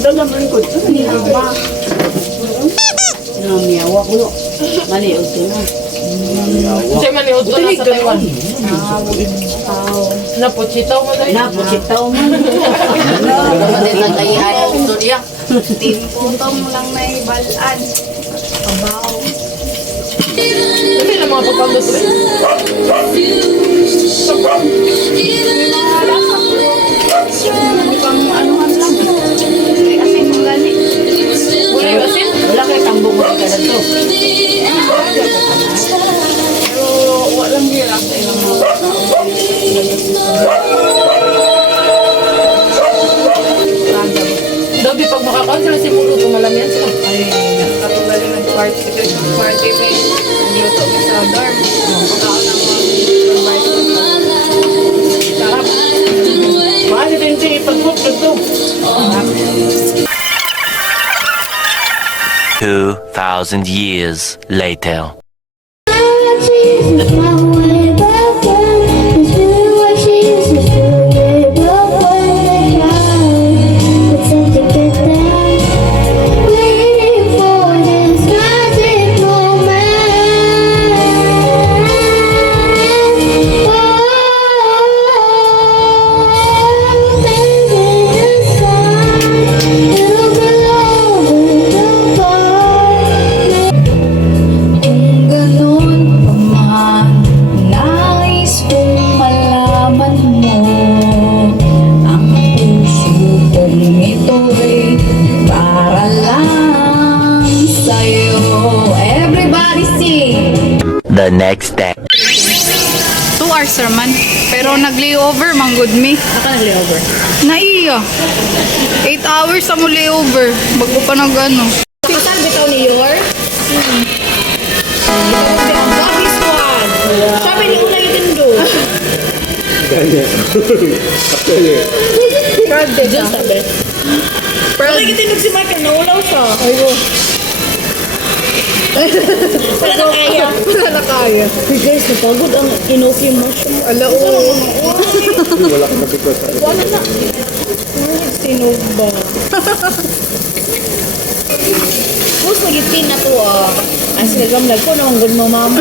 Dalaman ko ito, hindi na ba? Namiyawa ko. Maliot ko na. Kasi maniod ko na sa Taiwan. Napuchitaw mo dahil. Napuchitaw mo. Kapatid lang kayo ayaw ito niya. Timputong lang na ibalan. Abaw. Kasi na mga papagod rin. Hindi pang anuhan lang. Kasi kung gani. Wala yung asin. Wala kayo tambong mo ka na to. Pero walang hirap sa ilang mga Dabi pag makakaon sila si Mulo, tumalam yan sila. Ay, katulad ng party may niluto mo sa dorm. Pagkaon ng mga Sarap. Maaari din siya ipag-cook dito. 2,000 years later. The next day. 2 hours raman. Pero nag-layover, manggod me. Saka nag-layover. Naiya. 8 hours sa mo layover. Bago pa nag ano. Kasal bitaw ni Yor? Ang Bobby Squad. Sabi ni Unay din do. Grabe ka. Sabi. Pero lagi tinag si Michael, naulaw siya. Ayun. Wala na kaya. Wala na kaya. Hey guys, napagod ang inoki mushroom. Ala, oo. Wala kang kapikot. Wala na. Sino ba? Bus magitin na to ah. Ang sinagamlag ko naman good mo mama.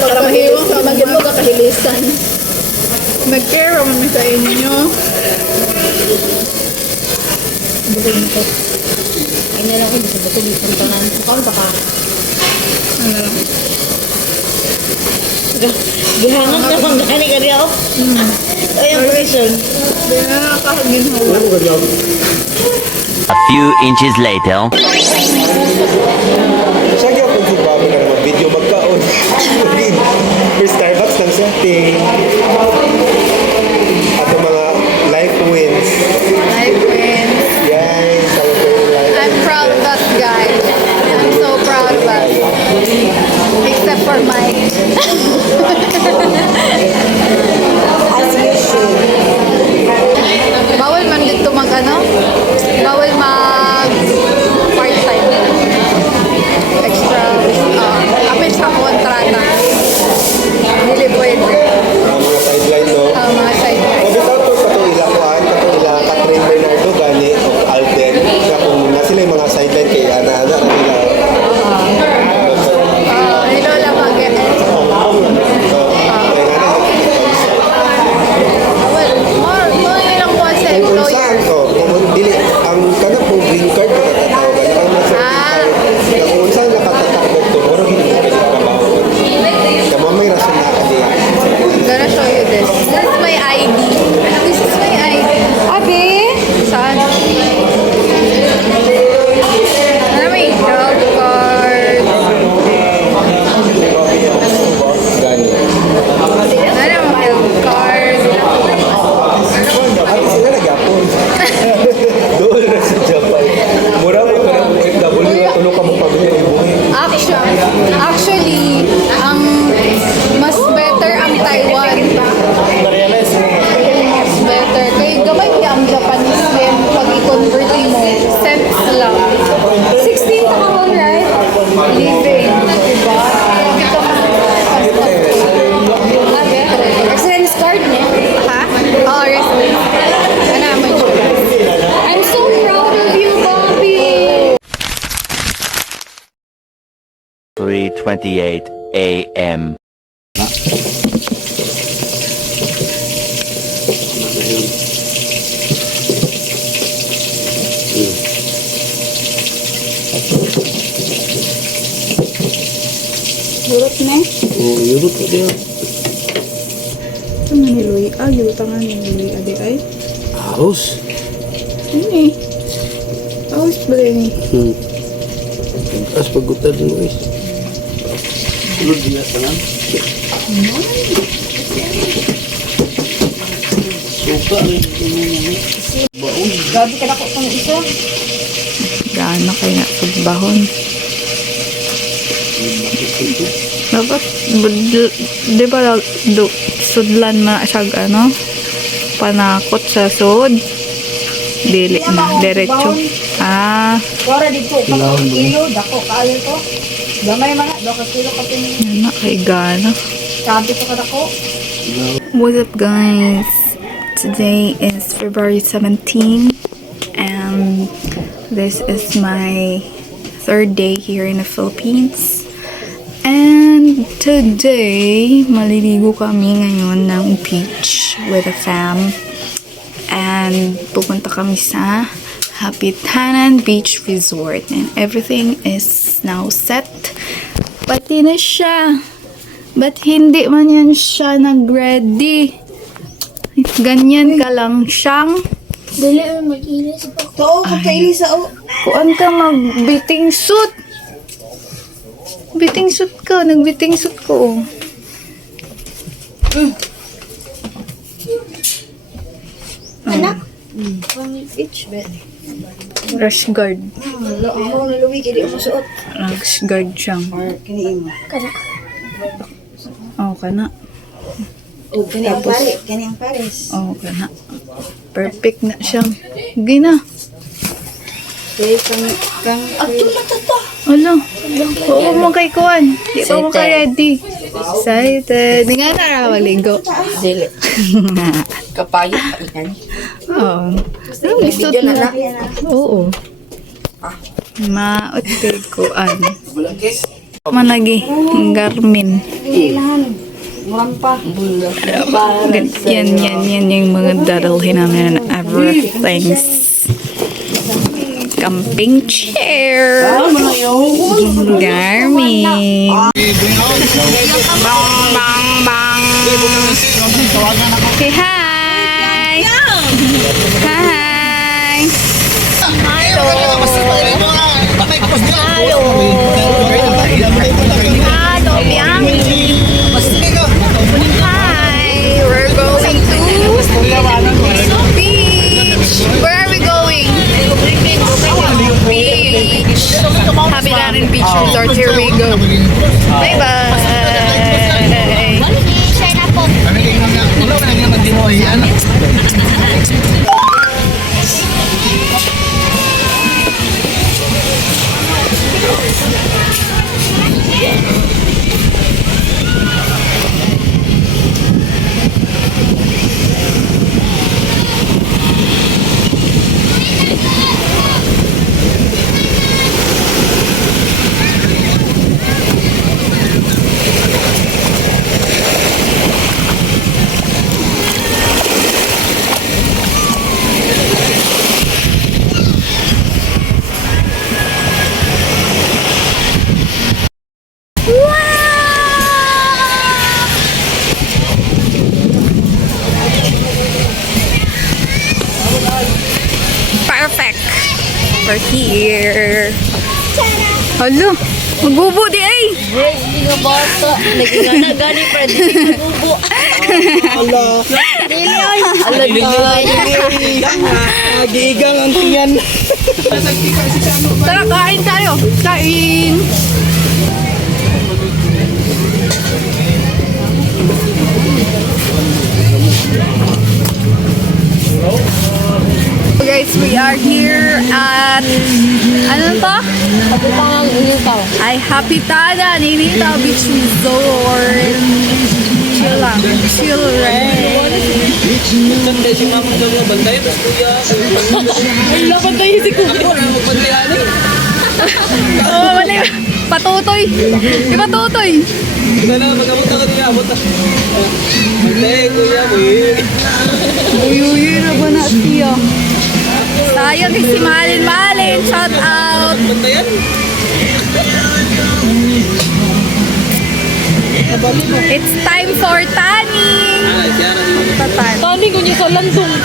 Para mahiwas ka, magin mo ka kahilisan. Nag-care naman sa inyo. Bukod nito. Ay na lang ko, gusto ko dito ang tanan. Kaon pa ka? Ano lang. Gihangat na pang gani ka rin ako. Ay, ang question. Hindi na nakakaginhawa. Ano ka job? A few inches later. Siya kaya kung sigbago ka naman video magkaon. May Starbucks ng setting. At ang mga life wins. Life wins. Guys, sabi ko yung life I'm proud of us, guys. I'm so proud of us. Except for Mike. As you should. Bawal man dito mag ano? Bawal mag part-time. Extra. Apit sa kontrata. Hindi pwede. ang mga sideline no. Mga side. O bitaw to katong ilakuan, katong ila Catherine Bernardo gani o Alden. Kaya kung na sila yung mga sideline kay ana-ana nila. Ni Lola mag-e. Well, more ilang po sa Kung employer. saan to, kung dili ang kanang pong green card nakatatawagan ang nasa kung saan nakatatakbo to, pero hindi ka trabaho. Kaya may rason na kasi. I'm gonna show you this. This is my ID. This is my ID. Abi? Saan? Ano may health card? Gani. Ano may health card? Ate sila nag-apon. Doon na sa Japan. Mura mo ka ng FW na tulong ka mong pamilya ibuhin. Actually, ang mas better ang Taiwan. Na-realize mo. 4:28 a.m. Burot na eh. Oh, yurot ko dia. Ito na niluwi. Yutangan niluwi. Adi ay. Haus. Ano eh. Awas ba rin eh. As pagutan mo guys. Sulod dia tanan. Suka rin Gabi ka na ko kung isa. Gaano kayo na pagbahon? Dapat, di ba sudlan na sag ano? Panakot sa sud. Dili na, diretso. Kora dito, pag kilo, dako kaayo to. Gamay mga, 2 kilo ka pin. Yan na, kay gana. Sabi ko ka dako. What's up guys? Today is February 17 and this is my 3rd day here in the Philippines. And today, maliligo kami ngayon ng beach with a fam. And pupunta kami sa Hapitanan Beach Resort. And everything is now set. Pati na siya. Ba't hindi man yan siya nag-ready? Ganyan ka lang siyang. Dili mag-ilis pa. Oo, magkailis ako. Kuan ka mag-biting suit. Biting suit ka. Nag-biting suit ko. Anak? Beach bed. Rush guard. Ako naluwi, kaya di ako suot. Rush guard siyang. Kani mo. Kana. Oo, kana. O, kani ang pare. Kani ang pares. Oo, kana. Perfect na siyang. Hindi na. Kaya kang... Ato na tata. Ano? Oo mo kay Kuan. Di pa mo ka ready. Excited. Di nga na maligo. Dili. Kapayo pa ikan. Oo. Ano, listot Video na na. lang. Oo. Maot kay Kuan. Managi. Garmin. Mulang pa. Yan yung mga dadalhin namin and everything. Camping chair. Garmin. Okay, hi! Hi! Hello, Bianchi! Hi! We're going to beach! Where are we going? Beach! Hapitanan Beach Resort. Here we go. Bye-bye! Perfect. We're here. Hala, magbubo di ay. Hindi nga bata. Nagigana gani pa. Hindi ka bubo. Dili ay. Gigang ang tiyan. Tara, kain tayo. Kain. Guys, we are here at ano to? Pagpapang initaw. Ay Hapitanan Initaw Beach Resort. Chill lang. Chill right. Sanda si mama daw mo bantay tapos kuya. Wala bantay si kuya. Wala mo bantayan eh. Oh, wala. Patutoy. Ipatutoy. Ito na, mag-abot ako niya. Abot na. Bantay, kuya. Uy, na ba na siya? Sayang si Malin. Shout out. Bantayan. It's time for tanning. Siya na yun. Tatan. Tani ko niya sa landong.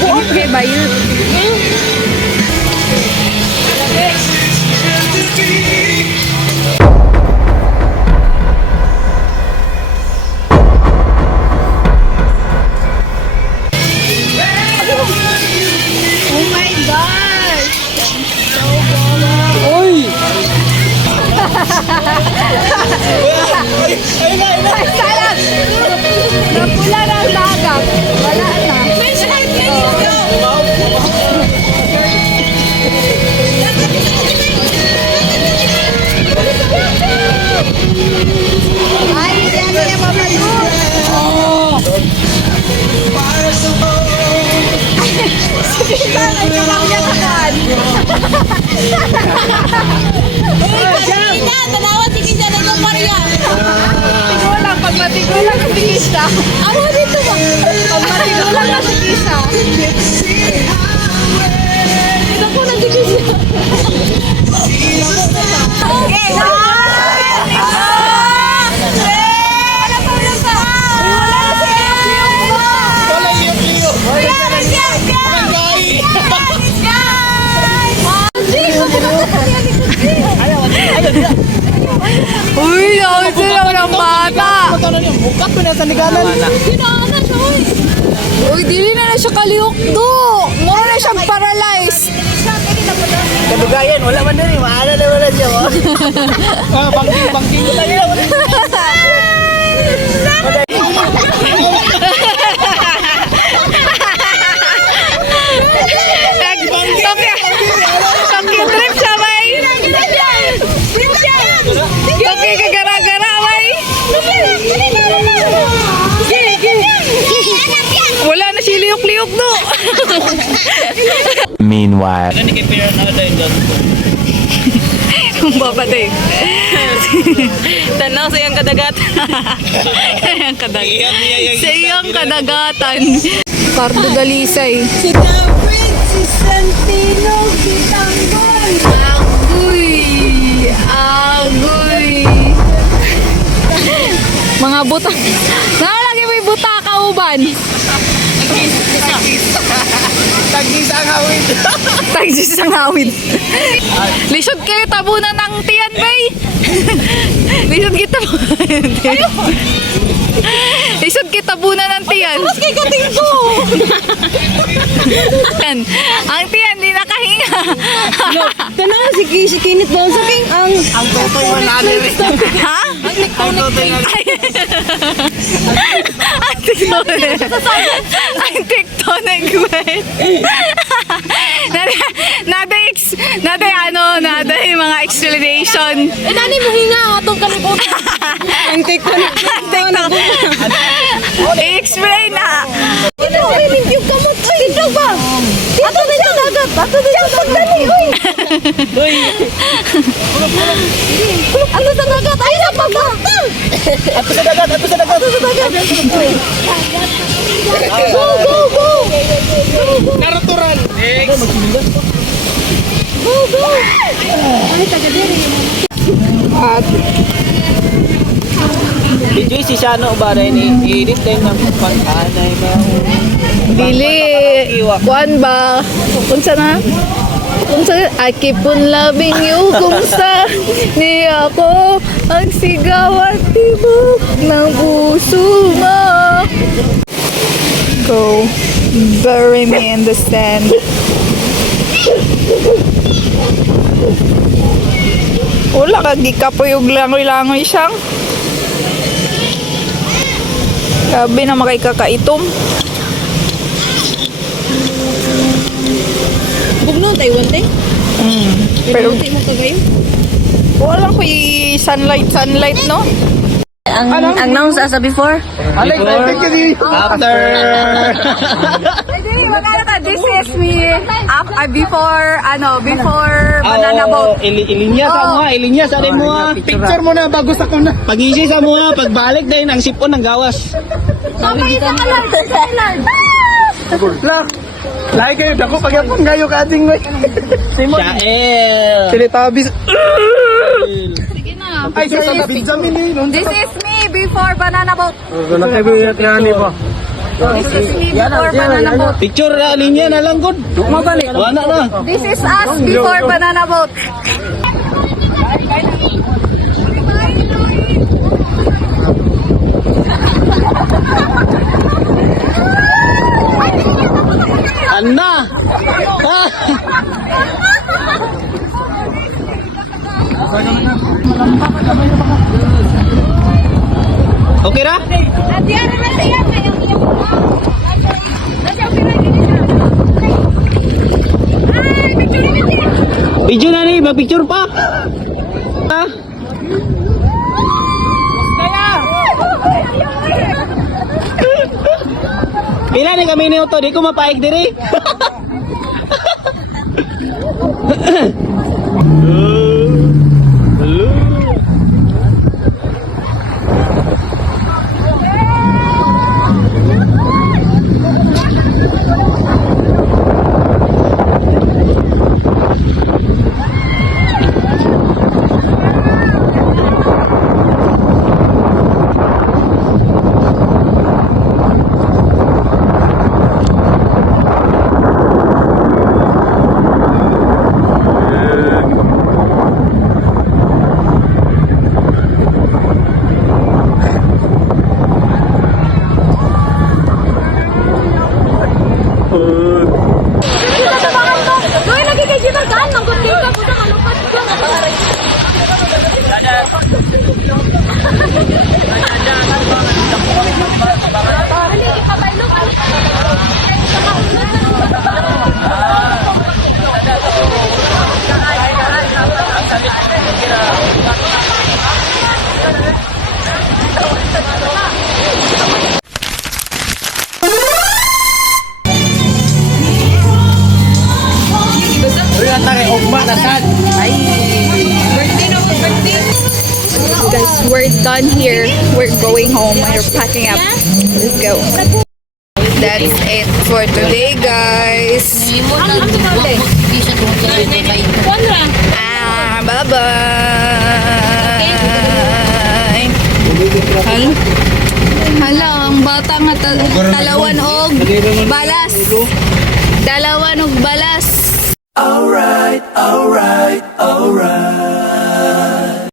Okay ba yun? Oh my gosh! Ay, salag! Napula ng dagat. Wala na. Ay, yan na yung mamaluk. Kita na yung mamyatakan. Tanawat si Kinsa na itong Maria. Tigulang, pag matigulang na si Kisha. Ano dito ba? Pag matigulang na si Kisha. Ito ko na si Kinsa. Okay, uy, ako sila ng bata. Bukat ko na sa liganan. Sinaanan siya, uy. Uy, dili na siya kaliyokdo. Mura na siyang paralyzed. Kadugayan, wala man din. Maala na wala siya. Bangking. Talking trip siya, bay. Okay, kagara-gara, bay. Wala na siya liyok-liyok, no. Meanwhile. Ano kay Pierre na dahil doon? Babatay. Tanaw sa iyang kadagatan. Sa iyang kadagatan. Cardo Dalisay. Si David, si Santino, si Tanggol. Agoy. Mga buta. Nakalagi may buta ka uban. Tagis ang hawid. Tagsis ang hawid. Lisod kayo tabunan ng tiyan, bay. Lisod kita Lisod kita tabunan ng tiyan. Mas kay kating ko. Ang tiyan, di nakahinga. Tanaw si Kinit Bonso King ang Totoy wala na rin. Ha? Ang totoy nga. Ang tectonic. Ang tectonic, wait. Naday mga explanation. nani mo hinga atong kalibutan. Ang tectonic. I-explain na. Ito ay limpyo kamot. Oy, ito ba? Ato din sa dagat. Ato din sa pagdali, oy. Uy. Ano sa dagat? Ay, sa pagdali. Ato sa dagat. Go. Naruturan. Next. Go. Ay, taga-diri. Si Joy, si Shano ba rin i-edit tayo ng pag-anay ba? Dili. Kuan ba? Unsa na? I keep on loving you kung sa ni ako ang sigaw at tibok ng puso mo. Go. Bury me in the sand. Wala ka gikapuyog langoy-langoy siyang. Grabe na makikakaitom. Bugno Taiwan te. Pero Hindi mo kagayo. wala ko sunlight no? Ang announce as a before. After. This is me before banana boat. Ilinya sa mo, ilinya sa mo. Picture mo na bago sa kuna. Pag-isi sa mo, pagbalik din ang sipon ng gawas. Lahi kayo, dako pagyapon kayo kaading mo. Shael. Teletabis. Ay, sa Benjamin eh. This is me before banana boat. Nakabiyat yan eh po. This is me before banana boat. Picture na linya na lang gud. Wala na. This is us before banana boat. Anna. Okay ra? Video na ni, mag-picture pa. Ha? Pila ni kami ni Otto, di ko mapaik diri. Guys, we're done here. We're going home. We're packing up. Let's go. That's it for today, guys. Bye-bye. Hala, ang bata nga talawan og balas. Dalawan og balas. Alright, alright, alright.